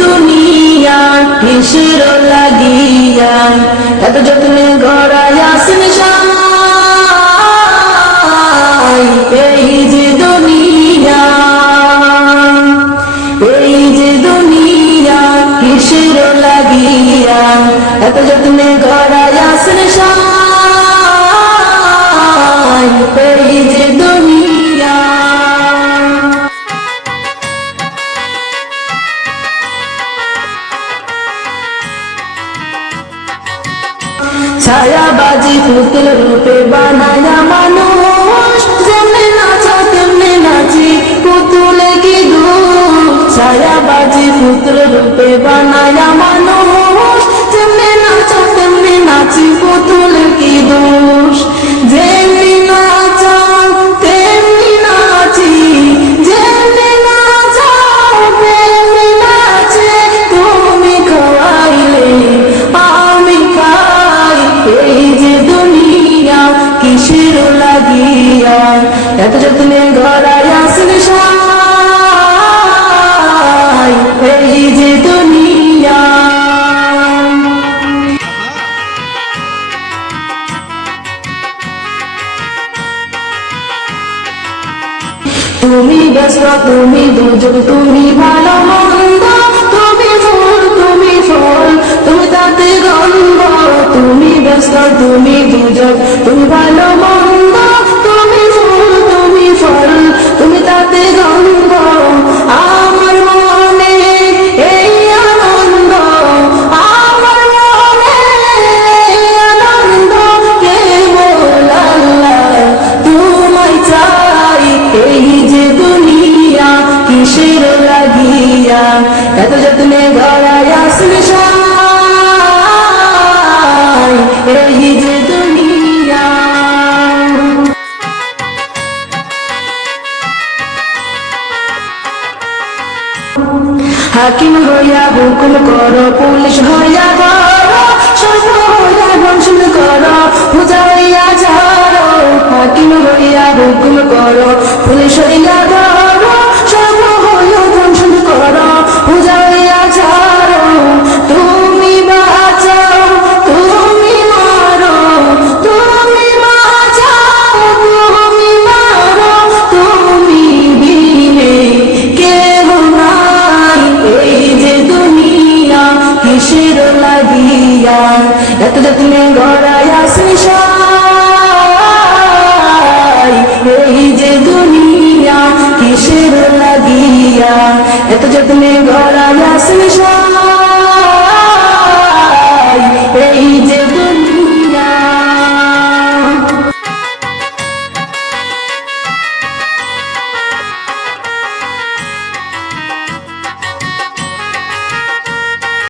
দুনিয়া কিসের লাগিয়া এত যত্নে গড়ায় আসেন সাই এই যে দুনিয়া কিসের লাগিয়া এত যত্নে গড়ায় আসেন সাই এই যে দুনিয়া ছায়াবাজি পুতুল রূপে বানায়া মানুষ যেমনে নাচা তেমনে নাচি পুতুলে কি দোষ ছায়াবাজি পুতুল রূপে বানায়া মানুষ যেমনে নাচা তেমনে নাচি পুতুলে কি দোষ যেমনি নাচা তেমনি নাচি যেমনি নাচা তেমনি নাচে তুমি খাওয়াইলে আমি খাই এই যে দুনিয়া কিসের লাগিয়া এত যত্নে গড়ায় আসেন সাই এই যে দুনিয়া তুমি ব্যস্ত তুমি দুর্যোগ তুমি ভালো মন্দ তুমি ফুল তুমি তাতে গন্ধ তুমি ব্যস্ত তুমি দুর্যোগ তুমি ভালো মন্দ তুমি ফুল তুমি ফল তুমি তাতে গন্ধ আমার মনে এই আনন্দ আমার মনে এই আনন্দ কেবল আল্লাহ তোমায় চাই এই যে দুনিয়া কিসের লাগিয়া এত যত্নে গড়ায় আসেন সাই এই যে দুনিয়া হাকিম হইয়া হুকুম করো পুলিশ হইয়া ধরো সর্ব হইয়া ধ্বংসন করো পূজা হইয়া ঝাড়ো হাকিম হইয়া হুকুম করো পুলিশ হইয়া ধরো সর্ব হইয়া ধ্বংসন করো পূজা হইয়া ঝাড়ো তুমি বাঁচাও তুমি মারো তুমি বাঁচাও তুমি মারো তুমি বিনে কেহ নাই এই যে দুনিয়া কিসের লাগিয়া এত যত্নে গড়ায় আসেন সাই এই যে দুনিয়া কিসের লাগিয়া এত যত্নে গড়ায় আসেন সাই